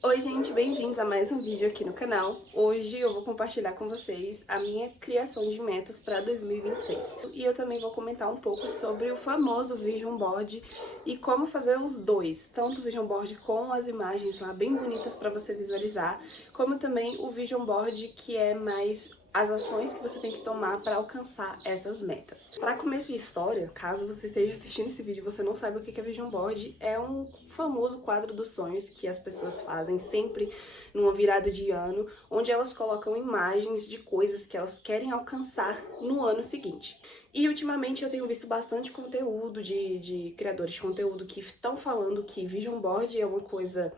Oi gente, bem-vindos a mais um vídeo aqui no canal. Hoje eu vou compartilhar com vocês a minha criação de metas para 2026. E eu também vou comentar um pouco sobre o famoso Vision Board e como fazer os dois, tanto o Vision Board com as imagens lá bem bonitas para você visualizar, como também o Vision Board que é mais as ações que você tem que tomar para alcançar essas metas. Para começo de história, caso você esteja assistindo esse vídeo e você não saiba o que é Vision Board, é um famoso quadro dos sonhos que as pessoas fazem sempre numa virada de ano, onde elas colocam imagens de coisas que elas querem alcançar no ano seguinte. E ultimamente eu tenho visto bastante conteúdo de criadores de conteúdo que estão falando que Vision Board é uma coisa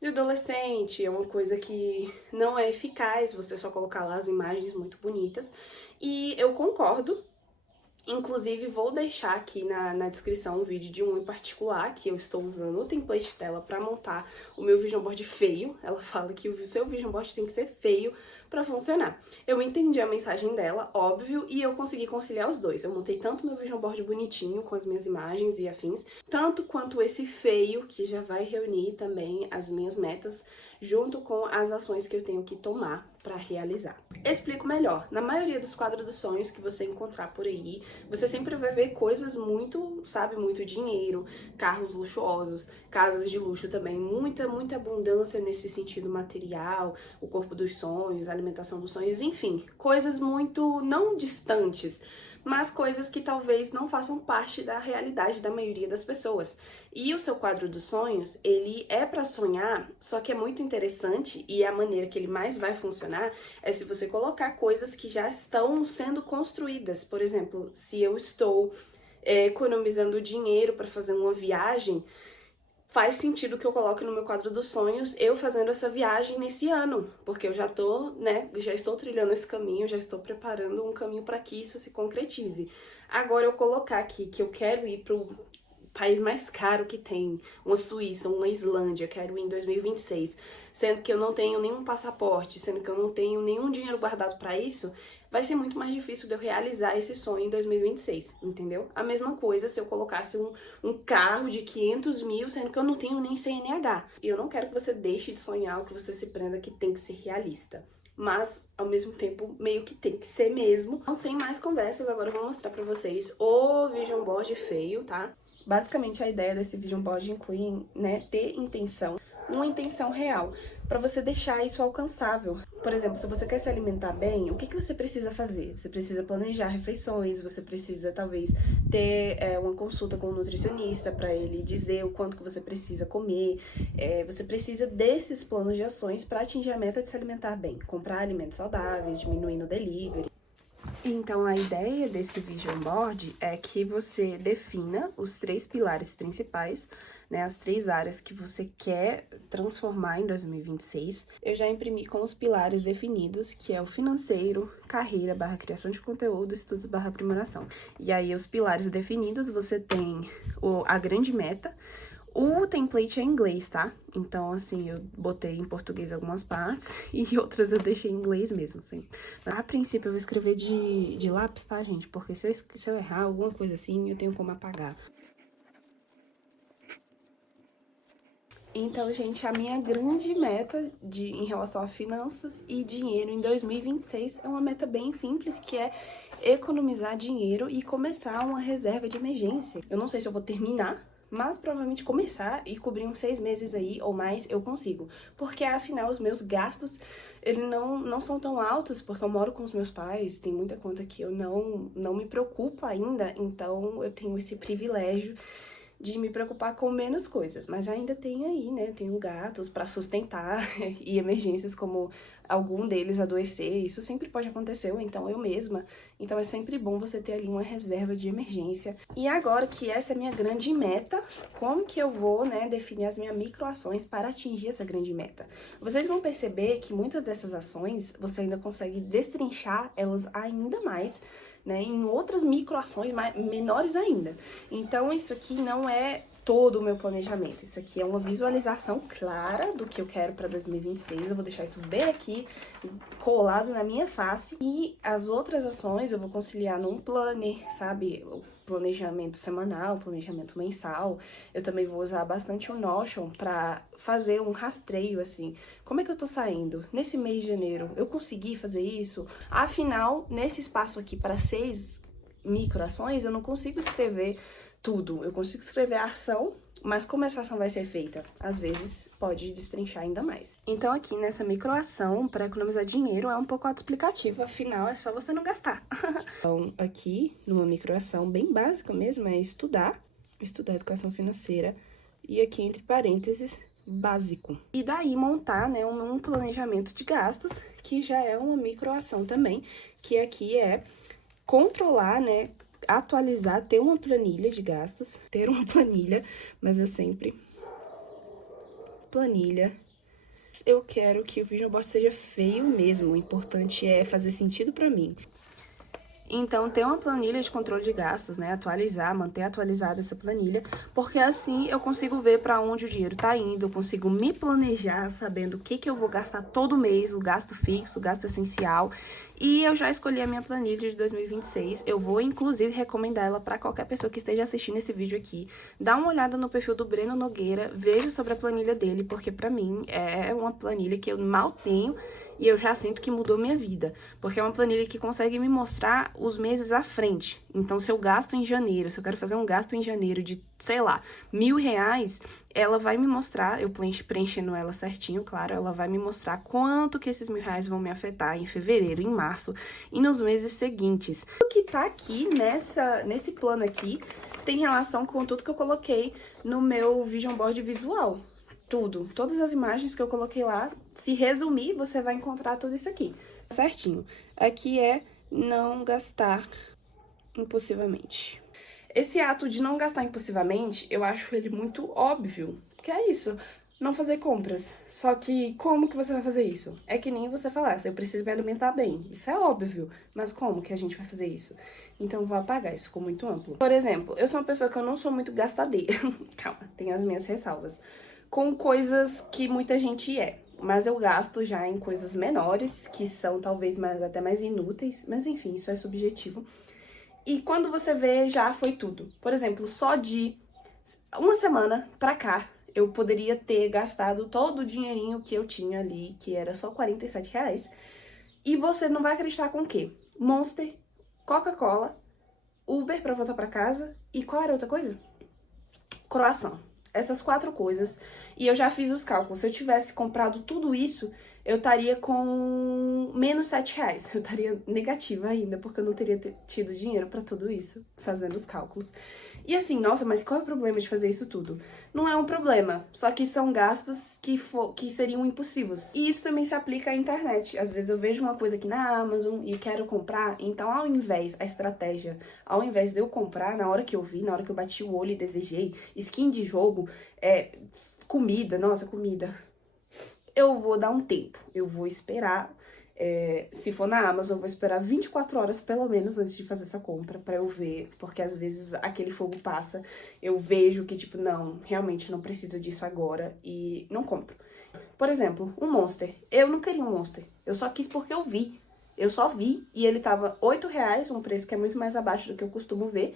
de adolescente, é uma coisa que não é eficaz você só colocar lá as imagens muito bonitas. E eu concordo. Inclusive, vou deixar aqui na descrição um vídeo de um em particular que eu estou usando o template dela para montar o meu Vision Board feio. Ela fala que o seu Vision Board tem que ser feio para funcionar. Eu entendi a mensagem dela, óbvio, e eu consegui conciliar os dois. Eu montei tanto meu Vision Board bonitinho, com as minhas imagens e afins, tanto quanto esse feio, que já vai reunir também as minhas metas, junto com as ações que eu tenho que tomar para realizar. Explico melhor. Na maioria dos quadros dos sonhos que você encontrar por aí, você sempre vai ver coisas muito, sabe, muito dinheiro, carros luxuosos, casas de luxo também, muita abundância nesse sentido material, o corpo dos sonhos, a alimentação dos sonhos, enfim, coisas muito não distantes, mas coisas que talvez não façam parte da realidade da maioria das pessoas. E o seu quadro dos sonhos, ele é para sonhar, só que é muito interessante e a maneira que ele mais vai funcionar é se você colocar coisas que já estão sendo construídas. Por exemplo, se eu estou economizando dinheiro para fazer uma viagem, faz sentido que eu coloque no meu quadro dos sonhos eu fazendo essa viagem nesse ano, porque eu já tô, né, já estou trilhando esse caminho, já estou preparando um caminho para que isso se concretize. Agora eu colocar aqui que eu quero ir pro país mais caro que tem, uma Suíça, uma Islândia, quero ir em 2026, sendo que eu não tenho nenhum passaporte, sendo que eu não tenho nenhum dinheiro guardado para isso, vai ser muito mais difícil de eu realizar esse sonho em 2026, entendeu? A mesma coisa se eu colocasse um carro de 500 mil, sendo que eu não tenho nem CNH. E eu não quero que você deixe de sonhar ou que você se prenda que tem que ser realista. Mas, ao mesmo tempo, meio que tem que ser mesmo. Então, sem mais conversas, agora eu vou mostrar pra vocês o Vision Board feio, tá? Basicamente, a ideia desse Vision Board inclui, né, ter intenção, uma intenção real, para você deixar isso alcançável. Por exemplo, se você quer se alimentar bem, o que você precisa fazer? Você precisa planejar refeições, você precisa, talvez, ter uma consulta com um nutricionista para ele dizer o quanto que você precisa comer. Você precisa desses planos de ações para atingir a meta de se alimentar bem. Comprar alimentos saudáveis, diminuindo o delivery. Então, a ideia desse Vision Board é que você defina os 3 pilares principais, né, as 3 áreas que você quer transformar em 2026. Eu já imprimi com os pilares definidos, que é o financeiro, carreira, barra criação de conteúdo, estudos, barra aprimoração. E aí, os pilares definidos, você tem a grande meta. O template é em inglês, tá? Então, assim, eu botei em português algumas partes e outras eu deixei em inglês mesmo, assim. A princípio, eu vou escrever de lápis, tá, gente? Porque se eu errar alguma coisa assim, eu tenho como apagar. Então, gente, a minha grande meta em relação a finanças e dinheiro em 2026 é uma meta bem simples, que é economizar dinheiro e começar uma reserva de emergência. Eu não sei se eu vou terminar, mas provavelmente começar e cobrir uns 6 meses aí ou mais eu consigo. Porque, afinal, os meus gastos, eles não são tão altos, porque eu moro com os meus pais, tem muita conta que eu não me preocupo ainda, então eu tenho esse privilégio de me preocupar com menos coisas, mas ainda tem aí, né? Eu tenho gatos para sustentar e emergências como algum deles adoecer, isso sempre pode acontecer, ou então eu mesma. Então é sempre bom você ter ali uma reserva de emergência. E agora que essa é a minha grande meta, como que eu vou, né, definir as minhas microações para atingir essa grande meta? Vocês vão perceber que muitas dessas ações você ainda consegue destrinchar elas ainda mais, né, em outras microações menores ainda. Então, isso aqui não é todo o meu planejamento. Isso aqui é uma visualização clara do que eu quero para 2026. Eu vou deixar isso bem aqui, colado na minha face. E as outras ações eu vou conciliar num planner, sabe? O planejamento semanal, planejamento mensal. Eu também vou usar bastante o Notion para fazer um rastreio, assim. Como é que eu tô saindo? Nesse mês de janeiro, eu consegui fazer isso? Afinal, nesse espaço aqui para 6 microações, eu não consigo escrever tudo. Eu consigo escrever a ação, mas como essa ação vai ser feita? Às vezes pode destrinchar ainda mais. Então aqui nessa microação, para economizar dinheiro, é um pouco autoexplicativo, afinal é só você não gastar. Então aqui, numa microação bem básica mesmo, é estudar educação financeira, e aqui entre parênteses, básico. E daí montar, né, um planejamento de gastos, que já é uma microação também, que aqui é controlar, né, atualizar, ter uma planilha de gastos, ter uma planilha, mas eu sempre planilha. Eu quero que o Vision Board seja feio mesmo, o importante é fazer sentido pra mim. Então, ter uma planilha de controle de gastos, né, atualizar, manter atualizada essa planilha, porque assim eu consigo ver para onde o dinheiro tá indo, eu consigo me planejar sabendo o que eu vou gastar todo mês, o gasto fixo, o gasto essencial, e eu já escolhi a minha planilha de 2026, eu vou inclusive recomendar ela para qualquer pessoa que esteja assistindo esse vídeo aqui. Dá uma olhada no perfil do Breno Nogueira, veja sobre a planilha dele, porque para mim é uma planilha que eu mal tenho, e eu já sinto que mudou minha vida, porque é uma planilha que consegue me mostrar os meses à frente. Então, se eu gasto em janeiro, se eu quero fazer um gasto em janeiro de, sei lá, R$1.000, ela vai me mostrar, eu preenchendo ela certinho, claro, ela vai me mostrar quanto que esses R$1.000 vão me afetar em fevereiro, em março e nos meses seguintes. O que tá aqui nesse plano aqui tem relação com tudo que eu coloquei no meu Vision Board visual. Tudo, todas as imagens que eu coloquei lá, se resumir, você vai encontrar tudo isso aqui, certinho. Aqui é não gastar impulsivamente. Esse ato de não gastar impulsivamente, eu acho ele muito óbvio, que é isso, não fazer compras. Só que como que você vai fazer isso? É que nem você falar, eu preciso me alimentar bem. Isso é óbvio, mas como que a gente vai fazer isso? Então eu vou apagar, isso ficou muito amplo. Por exemplo, eu sou uma pessoa que eu não sou muito gastadeira. Calma, tem as minhas ressalvas. Com coisas que muita gente é. Mas eu gasto já em coisas menores, que são talvez até mais inúteis. Mas enfim, isso é subjetivo. E quando você vê, já foi tudo. Por exemplo, só de uma semana pra cá, eu poderia ter gastado todo o dinheirinho que eu tinha ali, que era só R$47. E você não vai acreditar com o quê? Monster, Coca-Cola, Uber pra voltar pra casa e qual era a outra coisa? Croissant. Essas 4 coisas, e eu já fiz os cálculos. Se eu tivesse comprado tudo isso, eu estaria com menos R$7. Eu estaria negativa ainda, porque eu não teria tido dinheiro pra tudo isso, fazendo os cálculos. E assim, nossa, mas qual é o problema de fazer isso tudo? Não é um problema, só que são gastos que seriam impossíveis. E isso também se aplica à internet. Às vezes eu vejo uma coisa aqui na Amazon e quero comprar, então ao invés de eu comprar na hora que eu vi, na hora que eu bati o olho e desejei, skin de jogo, comida, nossa, comida. Eu vou dar um tempo, eu vou esperar, se for na Amazon, eu vou esperar 24 horas pelo menos antes de fazer essa compra pra eu ver, porque às vezes aquele fogo passa, eu vejo que tipo, não, realmente não preciso disso agora e não compro. Por exemplo, um Monster, eu não queria um Monster, eu só quis porque eu só vi e ele tava R$8, um preço que é muito mais abaixo do que eu costumo ver.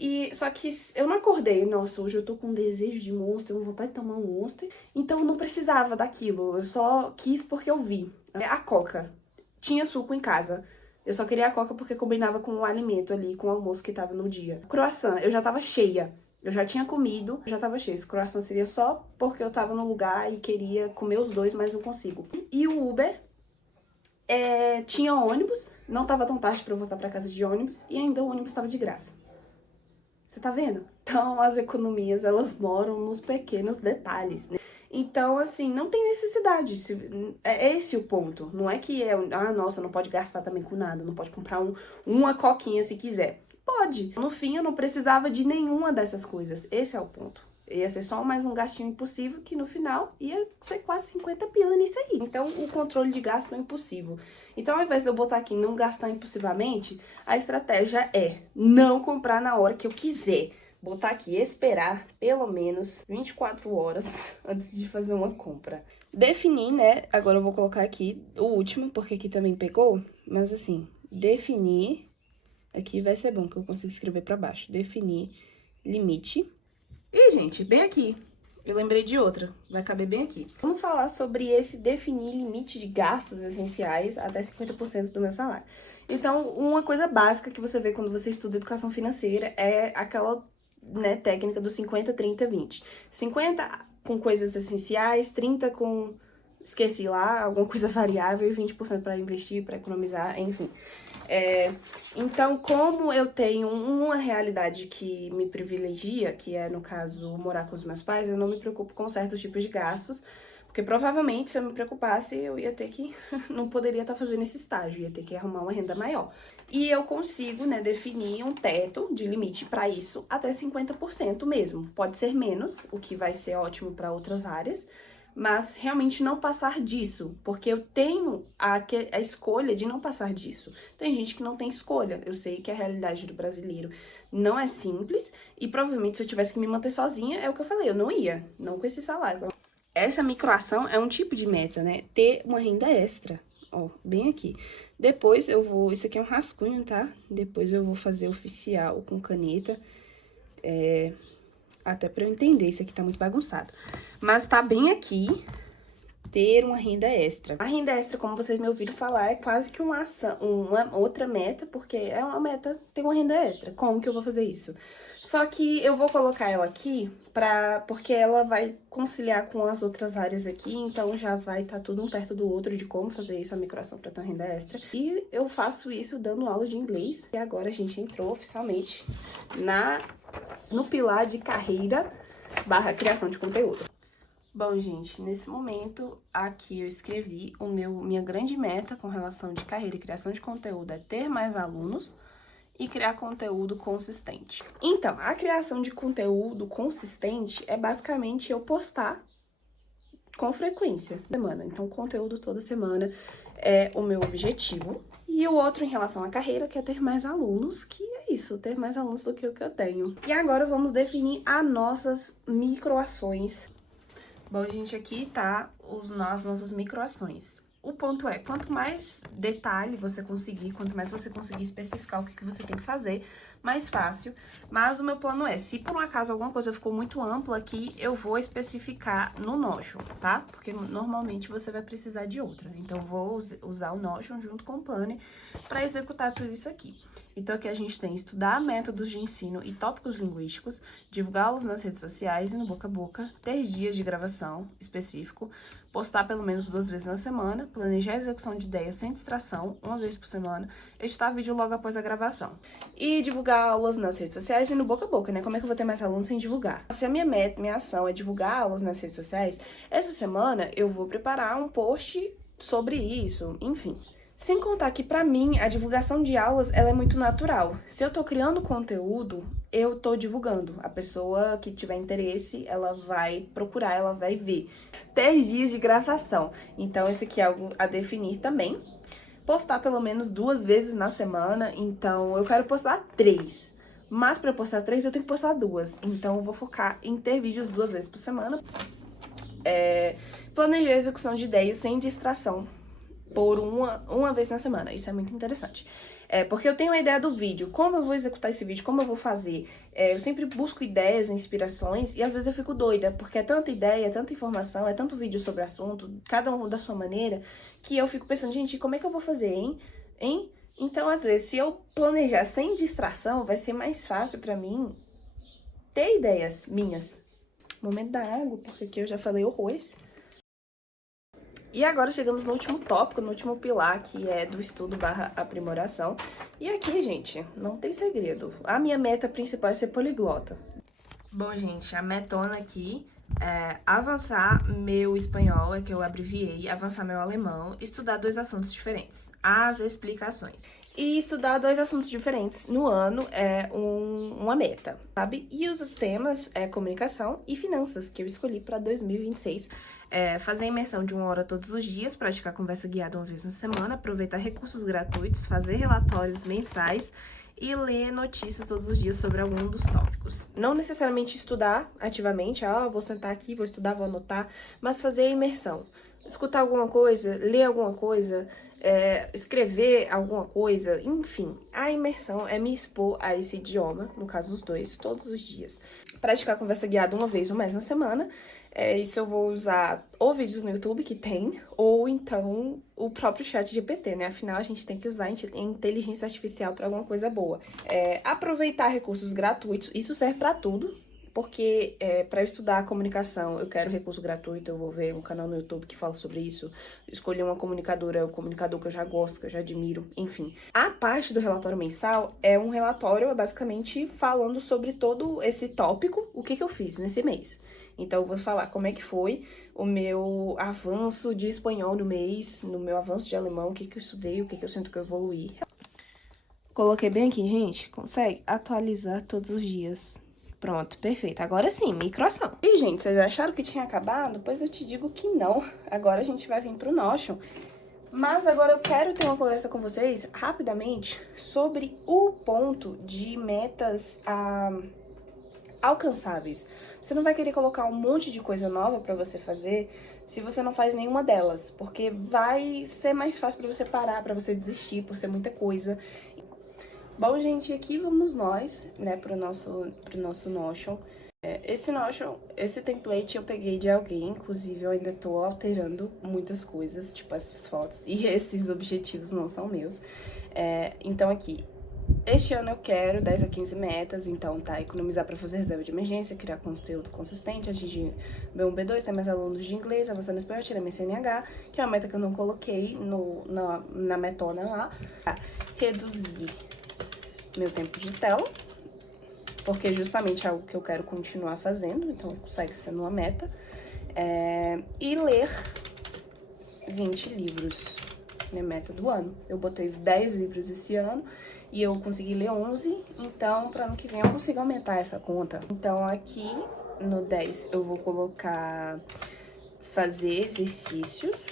E só que eu não acordei, nossa, hoje eu tô com um desejo de Monster, uma vontade de tomar um Monster. Então eu não precisava daquilo, eu só quis porque eu vi. A Coca, tinha suco em casa. Eu só queria a Coca porque combinava com o alimento ali, com o almoço que tava no dia. Croissant, eu já tava cheia. Eu já tinha comido, já tava cheia. Esse croissant seria só porque eu tava no lugar e queria comer os dois, mas não consigo. E o Uber, tinha ônibus, não tava tão tarde pra eu voltar pra casa de ônibus, e ainda o ônibus tava de graça. Você tá vendo? Então, as economias, elas moram nos pequenos detalhes, né? Então, assim, não tem necessidade. É esse o ponto. Não é que nossa, não pode gastar também com nada. Não pode comprar uma coquinha se quiser. Pode. No fim, eu não precisava de nenhuma dessas coisas. Esse é o ponto. Ia ser só mais um gastinho impossível que no final ia ser quase 50 pila nisso aí. Então, o controle de gasto é impossível. Então, ao invés de eu botar aqui não gastar impulsivamente, a estratégia é não comprar na hora que eu quiser. botar aqui, esperar pelo menos 24 horas antes de fazer uma compra. Definir, né? Agora eu vou colocar aqui o último, porque aqui também pegou, mas assim, definir, aqui vai ser bom que eu consigo escrever pra baixo. Definir limite. E, gente, bem aqui. Eu lembrei de outra, vai caber bem aqui. Vamos falar sobre esse definir limite de gastos essenciais até 50% do meu salário. Então, uma coisa básica que você vê quando você estuda educação financeira é aquela, né, técnica do 50, 30, 20. 50 com coisas essenciais, 30 com, esqueci lá, alguma coisa variável e 20% para investir, para economizar, enfim. Então, como eu tenho uma realidade que me privilegia, que é, no caso, morar com os meus pais, eu não me preocupo com certos tipos de gastos, porque provavelmente, se eu me preocupasse, eu ia ter que, não poderia estar fazendo esse estágio, ia ter que arrumar uma renda maior. E eu consigo, né, definir um teto de limite para isso até 50% mesmo. Pode ser menos, o que vai ser ótimo para outras áreas, mas realmente não passar disso, porque eu tenho a escolha de não passar disso. Tem gente que não tem escolha, eu sei que a realidade do brasileiro não é simples, e provavelmente se eu tivesse que me manter sozinha, é o que eu falei, eu não ia, não com esse salário. Essa microação é um tipo de meta, né? Ter uma renda extra, ó, bem aqui. Depois eu vou, isso aqui é um rascunho, tá? Depois eu vou fazer oficial com caneta, até pra eu entender, isso aqui tá muito bagunçado. Mas tá bem aqui, ter uma renda extra. A renda extra, como vocês me ouviram falar, é quase que uma ação, uma outra meta, porque é uma meta ter uma renda extra. Como que eu vou fazer isso? Só que eu vou colocar ela aqui porque ela vai conciliar com as outras áreas aqui, então já vai estar tudo um perto do outro de como fazer isso, a microação para ter uma renda extra. E eu faço isso dando aula de inglês, e agora a gente entrou oficialmente no pilar de carreira / criação de conteúdo. Bom, gente, nesse momento aqui eu escrevi minha grande meta com relação de carreira e criação de conteúdo é ter mais alunos e criar conteúdo consistente. Então, a criação de conteúdo consistente é basicamente eu postar com frequência, semana. Então, conteúdo toda semana é o meu objetivo. E o outro em relação à carreira, que é ter mais alunos, que é isso, ter mais alunos do que o que eu tenho. E agora vamos definir as nossas microações. Bom, gente, aqui tá as nossas microações. O ponto é, quanto mais detalhe você conseguir, quanto mais você conseguir especificar o que você tem que fazer, mais fácil. Mas o meu plano é, se por um acaso alguma coisa ficou muito ampla aqui, eu vou especificar no Notion, tá? Porque normalmente você vai precisar de outra. Então, eu vou usar o Notion junto com o Planner para executar tudo isso aqui. Então, aqui a gente tem estudar métodos de ensino e tópicos linguísticos, divulgá-los nas redes sociais e no boca a boca, ter dias de gravação específico, postar pelo menos 2 vezes na semana, planejar a execução de ideias sem distração, 1 vez por semana, editar vídeo logo após a gravação. E divulgar aulas nas redes sociais e no boca a boca, né? Como é que eu vou ter mais alunos sem divulgar? Se a minha ação é divulgar aulas nas redes sociais, essa semana eu vou preparar um post sobre isso, enfim. Sem contar que, pra mim, a divulgação de aulas, ela é muito natural. Se eu tô criando conteúdo, eu tô divulgando. A pessoa que tiver interesse, ela vai procurar, ela vai ver. 10 dias de gravação. Então, esse aqui é algo a definir também. Postar pelo menos 2 vezes na semana. Então, eu quero postar 3. Mas pra eu postar 3, eu tenho que postar 2. Então, eu vou focar em ter vídeos 2 vezes por semana. Planejar a execução de ideias sem distração. Por uma vez na semana, isso é muito interessante. Porque eu tenho a ideia do vídeo, como eu vou executar esse vídeo, como eu vou fazer. Eu sempre busco ideias, inspirações, e às vezes eu fico doida, porque é tanta ideia, é tanta informação, é tanto vídeo sobre o assunto, cada um da sua maneira, que eu fico pensando, gente, como é que eu vou fazer, hein? Então, às vezes, se eu planejar sem distração, vai ser mais fácil pra mim ter ideias minhas. Momento da água, porque aqui eu já falei horrores. E agora chegamos no último tópico, no último pilar, que é do estudo / aprimoração. E aqui, gente, não tem segredo. A minha meta principal é ser poliglota. Bom, gente, a metona aqui é avançar meu espanhol, é que eu abreviei, avançar meu alemão, estudar 2 assuntos diferentes, as explicações. E estudar 2 assuntos diferentes no ano é uma meta, sabe? E os temas é comunicação e finanças, que eu escolhi para 2026. Fazer imersão de 1 hora todos os dias, praticar conversa guiada 1 vez na semana, aproveitar recursos gratuitos, fazer relatórios mensais e ler notícias todos os dias sobre algum dos tópicos. Não necessariamente estudar ativamente, vou sentar aqui, vou estudar, vou anotar, mas fazer a imersão. Escutar alguma coisa, ler alguma coisa, escrever alguma coisa, enfim. A imersão é me expor a esse idioma, no caso os dois, todos os dias. Praticar conversa guiada uma vez ou mais na semana. Isso eu vou usar ou vídeos no YouTube que tem, ou então o próprio chat GPT, né? Afinal, a gente tem que usar a inteligência artificial para alguma coisa boa. Aproveitar recursos gratuitos, isso serve para tudo, porque para estudar comunicação eu quero recurso gratuito, eu vou ver um canal no YouTube que fala sobre isso, escolher uma comunicadora, o comunicador que eu já gosto, que eu já admiro, enfim. A parte do relatório mensal é um relatório basicamente falando sobre todo esse tópico, o que eu fiz nesse mês. Então, eu vou falar como é que foi o meu avanço de espanhol no mês, no meu avanço de alemão, o que eu estudei, o que eu sinto que eu evoluí. Coloquei bem aqui, gente. Consegue atualizar todos os dias. Pronto, perfeito. Agora sim, microação. E, gente, vocês acharam que tinha acabado? Pois eu te digo que não. Agora a gente vai vir pro Notion. Mas agora eu quero ter uma conversa com vocês, rapidamente, sobre o ponto de metas alcançáveis. Você não vai querer colocar um monte de coisa nova pra você fazer se você não faz nenhuma delas, porque vai ser mais fácil pra você parar, pra você desistir, por ser muita coisa. Bom, gente, aqui vamos nós, né, pro nosso Notion. Esse template eu peguei de alguém, inclusive eu ainda tô alterando muitas coisas, tipo essas fotos, e esses objetivos não são meus. Então aqui, este ano eu quero 10 a 15 metas, então tá, economizar para fazer reserva de emergência, criar conteúdo consistente, atingir meu 1B2, ter mais alunos de inglês, avançar no espanhol, tirar minha CNH, que é uma meta que eu não coloquei na metona lá. Reduzir meu tempo de tela, porque justamente é algo que eu quero continuar fazendo, então consegue ser uma meta. E ler 20 livros. Minha meta do ano. Eu botei 10 livros esse ano e eu consegui ler 11, então para ano que vem eu consigo aumentar essa conta. Então aqui no 10 eu vou colocar fazer exercícios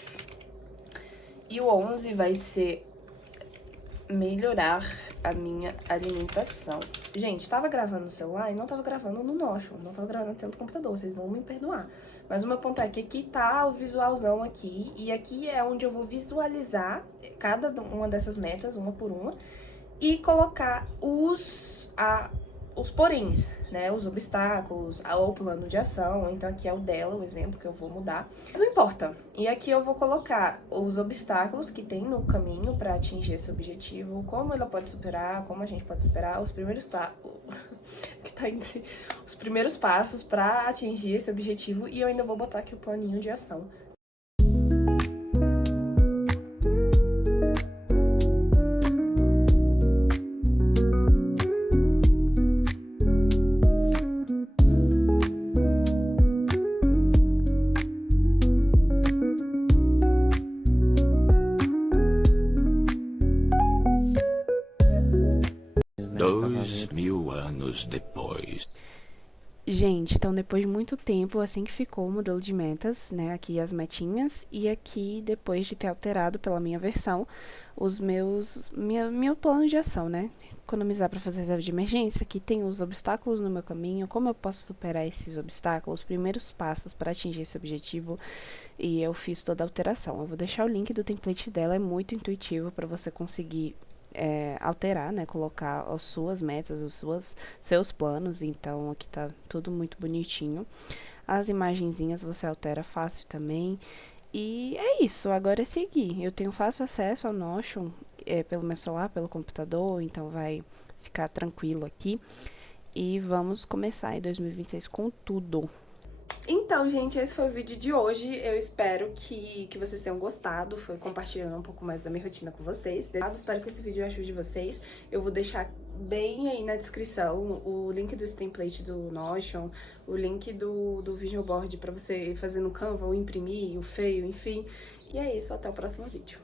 e o 11 vai ser melhorar a minha alimentação. Gente, tava gravando no celular e não tava gravando no Notion, não tava gravando dentro do computador, vocês vão me perdoar. Mas o meu ponto é que aqui tá o visualzão aqui, e aqui é onde eu vou visualizar cada uma dessas metas, uma por uma, e colocar os poréns, né, os obstáculos, o plano de ação. Então aqui é o dela, o exemplo que eu vou mudar. Mas não importa. E aqui eu vou colocar os obstáculos que tem no caminho para atingir esse objetivo, como ela pode superar, como a gente pode superar, os primeiros os primeiros passos para atingir esse objetivo, e eu ainda vou botar aqui o planinho de ação. Anos depois. Gente, então depois de muito tempo, assim que ficou o modelo de metas, né, aqui as metinhas, e aqui, depois de ter alterado pela minha versão, meu plano de ação, né, economizar para fazer reserva de emergência, aqui tem os obstáculos no meu caminho, como eu posso superar esses obstáculos, os primeiros passos para atingir esse objetivo, e eu fiz toda a alteração. Eu vou deixar o link do template dela, é muito intuitivo para você conseguir alterar, né, colocar as suas metas, seus planos. Então aqui tá tudo muito bonitinho. As imagenzinhas você altera fácil também. E é isso, agora é seguir. Eu tenho fácil acesso ao Notion pelo meu celular, pelo computador, então vai ficar tranquilo aqui. E vamos começar em 2026 com tudo. Então, gente, esse foi o vídeo de hoje. Eu espero que vocês tenham gostado. Foi compartilhando um pouco mais da minha rotina com vocês. Espero que esse vídeo ajude vocês. Eu vou deixar bem aí na descrição o link do template do Notion, o link do Vision Board pra você fazer no Canva ou imprimir, o feio, enfim. E é isso, até o próximo vídeo.